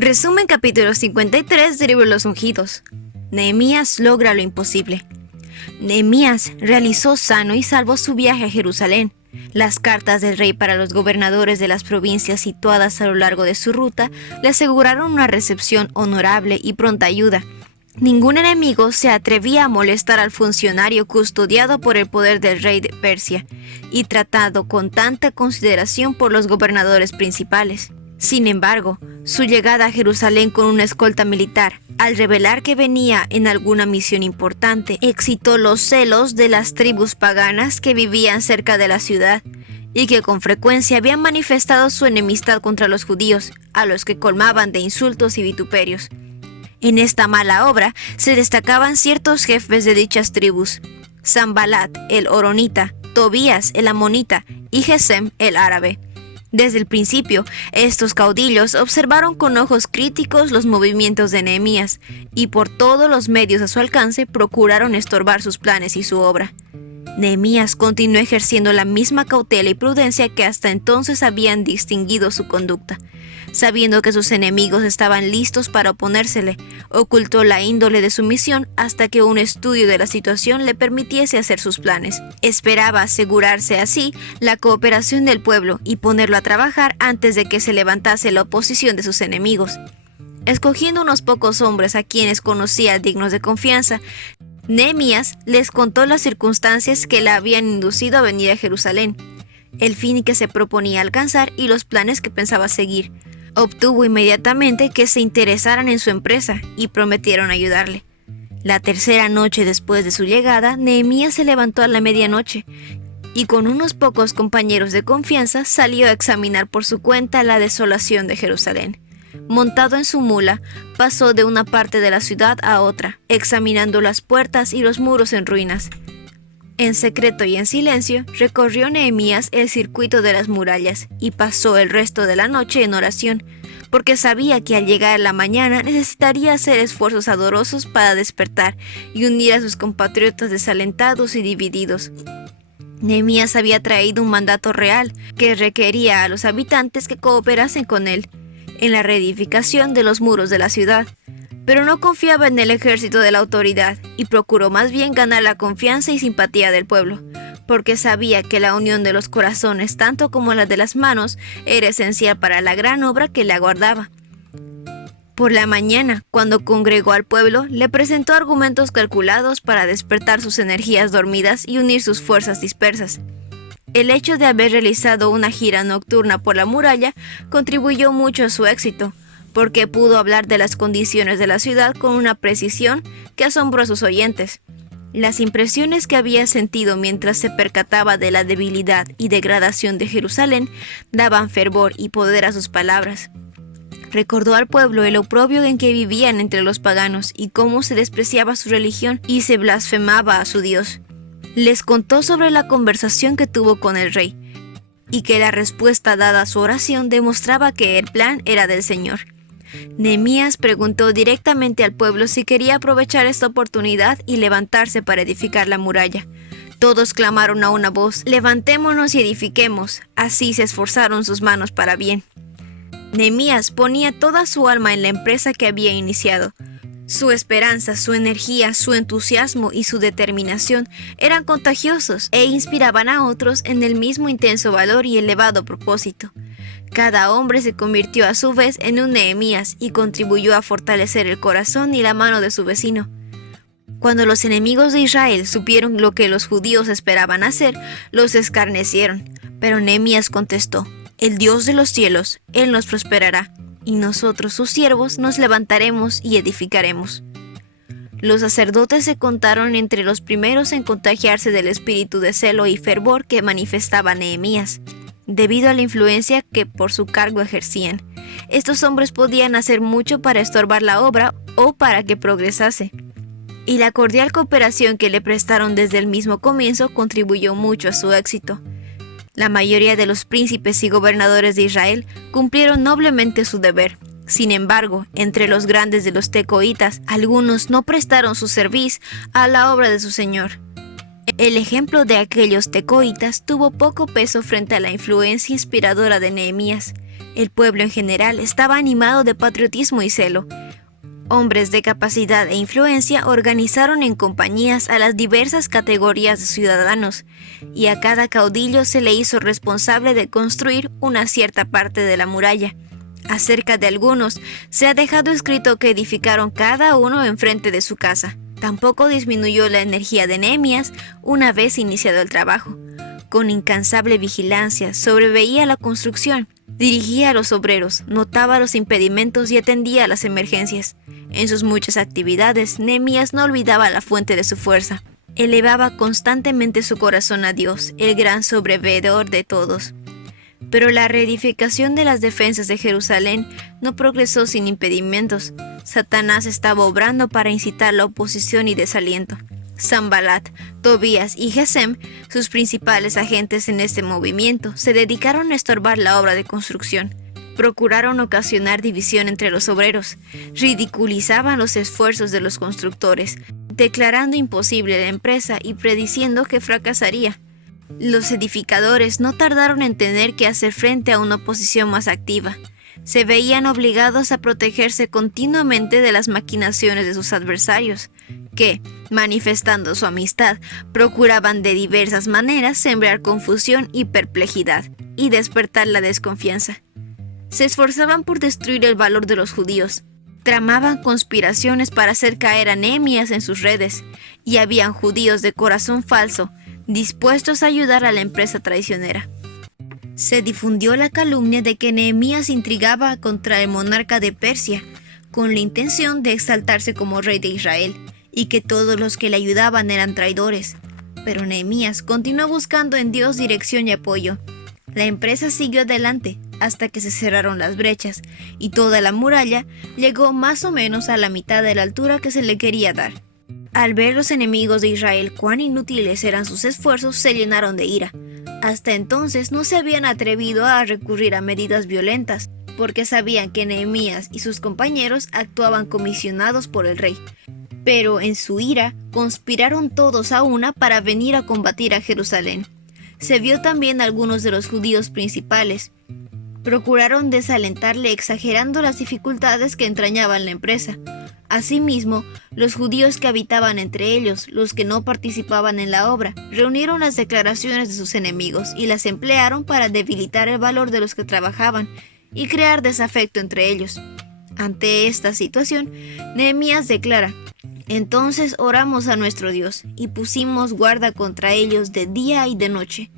Resumen capítulo 53 del libro de los ungidos. Nehemías logra lo imposible. Nehemías realizó sano y salvo su viaje a Jerusalén. Las cartas del rey para los gobernadores de las provincias situadas a lo largo de su ruta le aseguraron una recepción honorable y pronta ayuda. Ningún enemigo se atrevía a molestar al funcionario custodiado por el poder del rey de Persia y tratado con tanta consideración por los gobernadores principales. Sin embargo, su llegada a Jerusalén con una escolta militar, al revelar que venía en alguna misión importante, excitó los celos de las tribus paganas que vivían cerca de la ciudad y que con frecuencia habían manifestado su enemistad contra los judíos, a los que colmaban de insultos y vituperios. En esta mala obra se destacaban ciertos jefes de dichas tribus: Sanbalat, el horonita, Tobías, el amonita, y Gesem, el árabe. Desde el principio, estos caudillos observaron con ojos críticos los movimientos de Nehemías y por todos los medios a su alcance procuraron estorbar sus planes y su obra. Nehemías continuó ejerciendo la misma cautela y prudencia que hasta entonces habían distinguido su conducta. Sabiendo que sus enemigos estaban listos para oponérsele, ocultó la índole de su misión hasta que un estudio de la situación le permitiese hacer sus planes. Esperaba asegurarse así la cooperación del pueblo y ponerlo a trabajar antes de que se levantase la oposición de sus enemigos. Escogiendo unos pocos hombres a quienes conocía dignos de confianza, Nehemías les contó las circunstancias que la habían inducido a venir a Jerusalén, el fin que se proponía alcanzar y los planes que pensaba seguir. Obtuvo inmediatamente que se interesaran en su empresa y prometieron ayudarle. La tercera noche después de su llegada, Nehemías se levantó a la medianoche y con unos pocos compañeros de confianza salió a examinar por su cuenta la desolación de Jerusalén. Montado en su mula, pasó de una parte de la ciudad a otra, examinando las puertas y los muros en ruinas. En secreto y en silencio, recorrió Nehemías el circuito de las murallas y pasó el resto de la noche en oración, porque sabía que al llegar la mañana necesitaría hacer esfuerzos ardorosos para despertar y unir a sus compatriotas desalentados y divididos. Nehemías había traído un mandato real que requería a los habitantes que cooperasen con él en la reedificación de los muros de la ciudad, pero no confiaba en el ejército de la autoridad y procuró más bien ganar la confianza y simpatía del pueblo, porque sabía que la unión de los corazones, tanto como la de las manos, era esencial para la gran obra que le aguardaba. Por la mañana, cuando congregó al pueblo, le presentó argumentos calculados para despertar sus energías dormidas y unir sus fuerzas dispersas. El hecho de haber realizado una gira nocturna por la muralla contribuyó mucho a su éxito, porque pudo hablar de las condiciones de la ciudad con una precisión que asombró a sus oyentes. Las impresiones que había sentido mientras se percataba de la debilidad y degradación de Jerusalén daban fervor y poder a sus palabras. Recordó al pueblo el oprobio en que vivían entre los paganos y cómo se despreciaba su religión y se blasfemaba a su Dios. Les contó sobre la conversación que tuvo con el rey y que la respuesta dada a su oración demostraba que el plan era del Señor. Nehemías preguntó directamente al pueblo si quería aprovechar esta oportunidad y levantarse para edificar la muralla. Todos clamaron a una voz: «Levantémonos y edifiquemos». Así se esforzaron sus manos para bien. Nehemías ponía toda su alma en la empresa que había iniciado. Su esperanza, su energía, su entusiasmo y su determinación eran contagiosos e inspiraban a otros en el mismo intenso valor y elevado propósito. Cada hombre se convirtió a su vez en un Nehemías y contribuyó a fortalecer el corazón y la mano de su vecino. Cuando los enemigos de Israel supieron lo que los judíos esperaban hacer, los escarnecieron. Pero Nehemías contestó: «El Dios de los cielos, Él nos prosperará, y nosotros, sus siervos, nos levantaremos y edificaremos». Los sacerdotes se contaron entre los primeros en contagiarse del espíritu de celo y fervor que manifestaba Nehemías, debido a la influencia que por su cargo ejercían. Estos hombres podían hacer mucho para estorbar la obra o para que progresase, y la cordial cooperación que le prestaron desde el mismo comienzo contribuyó mucho a su éxito. La mayoría de los príncipes y gobernadores de Israel cumplieron noblemente su deber. Sin embargo, entre los grandes de los tecoitas, algunos no prestaron su cerviz a la obra de su señor. El ejemplo de aquellos tecoitas tuvo poco peso frente a la influencia inspiradora de Nehemías. El pueblo en general estaba animado de patriotismo y celo. Hombres de capacidad e influencia organizaron en compañías a las diversas categorías de ciudadanos, y a cada caudillo se le hizo responsable de construir una cierta parte de la muralla. Acerca de algunos, se ha dejado escrito que edificaron cada uno enfrente de su casa. Tampoco disminuyó la energía de Nehemías una vez iniciado el trabajo. Con incansable vigilancia sobreveía la construcción, dirigía a los obreros, notaba los impedimentos y atendía a las emergencias. En sus muchas actividades, Nehemías no olvidaba la fuente de su fuerza. Elevaba constantemente su corazón a Dios, el gran sobreveedor de todos. Pero la reedificación de las defensas de Jerusalén no progresó sin impedimentos. Satanás estaba obrando para incitar la oposición y desaliento. Sanbalat, Tobías y Gesem, sus principales agentes en este movimiento, se dedicaron a estorbar la obra de construcción. Procuraron ocasionar división entre los obreros, ridiculizaban los esfuerzos de los constructores, declarando imposible la empresa y prediciendo que fracasaría. Los edificadores no tardaron en tener que hacer frente a una oposición más activa. Se veían obligados a protegerse continuamente de las maquinaciones de sus adversarios, que, manifestando su amistad, procuraban de diversas maneras sembrar confusión y perplejidad, y despertar la desconfianza. Se esforzaban por destruir el valor de los judíos, tramaban conspiraciones para hacer caer a Nehemías en sus redes, y habían judíos de corazón falso, dispuestos a ayudar a la empresa traicionera. Se difundió la calumnia de que Nehemías intrigaba contra el monarca de Persia, con la intención de exaltarse como rey de Israel, y que todos los que le ayudaban eran traidores. Pero Nehemías continuó buscando en Dios dirección y apoyo. La empresa siguió adelante hasta que se cerraron las brechas, y toda la muralla llegó más o menos a la mitad de la altura que se le quería dar. Al ver los enemigos de Israel cuán inútiles eran sus esfuerzos, se llenaron de ira. Hasta entonces no se habían atrevido a recurrir a medidas violentas, porque sabían que Nehemías y sus compañeros actuaban comisionados por el rey. Pero en su ira, conspiraron todos a una para venir a combatir a Jerusalén. Se vio también a algunos de los judíos principales. Procuraron desalentarle exagerando las dificultades que entrañaban la empresa. Asimismo, los judíos que habitaban entre ellos, los que no participaban en la obra, reunieron las declaraciones de sus enemigos y las emplearon para debilitar el valor de los que trabajaban y crear desafecto entre ellos. Ante esta situación, Nehemías declara: «Entonces oramos a nuestro Dios y pusimos guarda contra ellos de día y de noche.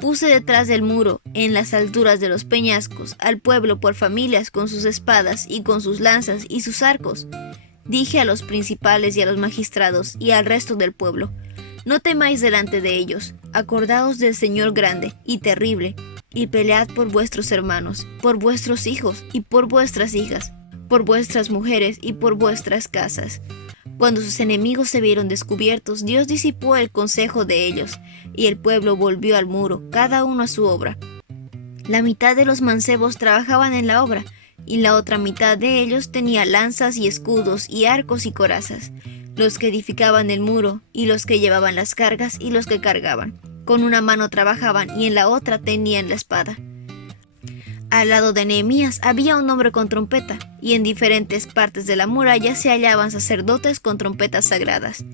Puse detrás del muro, en las alturas de los peñascos, al pueblo por familias con sus espadas y con sus lanzas y sus arcos. Dije a los principales y a los magistrados y al resto del pueblo: no temáis delante de ellos, acordaos del Señor grande y terrible, y pelead por vuestros hermanos, por vuestros hijos y por vuestras hijas, por vuestras mujeres y por vuestras casas». Cuando sus enemigos se vieron descubiertos, Dios disipó el consejo de ellos, y el pueblo volvió al muro, cada uno a su obra. La mitad de los mancebos trabajaban en la obra, y la otra mitad de ellos tenía lanzas y escudos y arcos y corazas, los que edificaban el muro, y los que llevaban las cargas y los que cargaban. Con una mano trabajaban y en la otra tenían la espada. Al lado de Nehemías había un hombre con trompeta, y en diferentes partes de la muralla se hallaban sacerdotes con trompetas sagradas.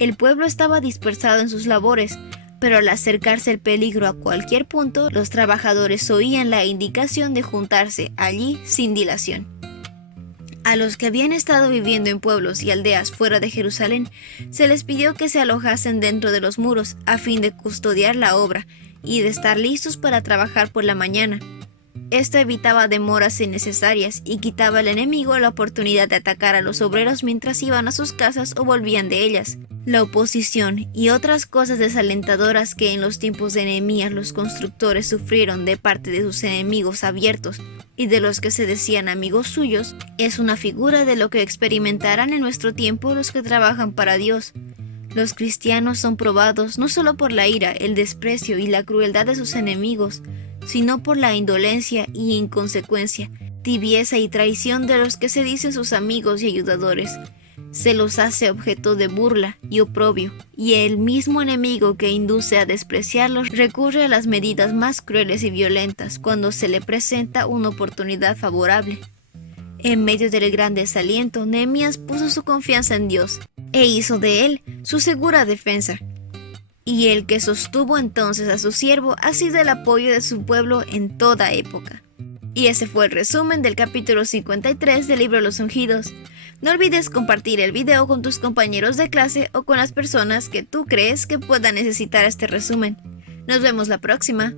El pueblo estaba dispersado en sus labores, pero al acercarse el peligro a cualquier punto, los trabajadores oían la indicación de juntarse allí sin dilación. A los que habían estado viviendo en pueblos y aldeas fuera de Jerusalén, se les pidió que se alojasen dentro de los muros a fin de custodiar la obra y de estar listos para trabajar por la mañana. Esto evitaba demoras innecesarias y quitaba al enemigo la oportunidad de atacar a los obreros mientras iban a sus casas o volvían de ellas. La oposición y otras cosas desalentadoras que en los tiempos de Nehemías los constructores sufrieron de parte de sus enemigos abiertos y de los que se decían amigos suyos, es una figura de lo que experimentarán en nuestro tiempo los que trabajan para Dios. Los cristianos son probados no solo por la ira, el desprecio y la crueldad de sus enemigos, sino por la indolencia y inconsecuencia, tibieza y traición de los que se dicen sus amigos y ayudadores. se los hace objeto de burla y oprobio, y el mismo enemigo que induce a despreciarlos recurre a las medidas más crueles y violentas cuando se le presenta una oportunidad favorable. En medio del gran desaliento, Nehemías puso su confianza en Dios e hizo de él su segura defensa. Y el que sostuvo entonces a su siervo ha sido el apoyo de su pueblo en toda época. Y ese fue el resumen del capítulo 53 del libro Los Ungidos. No olvides compartir el video con tus compañeros de clase o con las personas que tú crees que puedan necesitar este resumen. Nos vemos la próxima.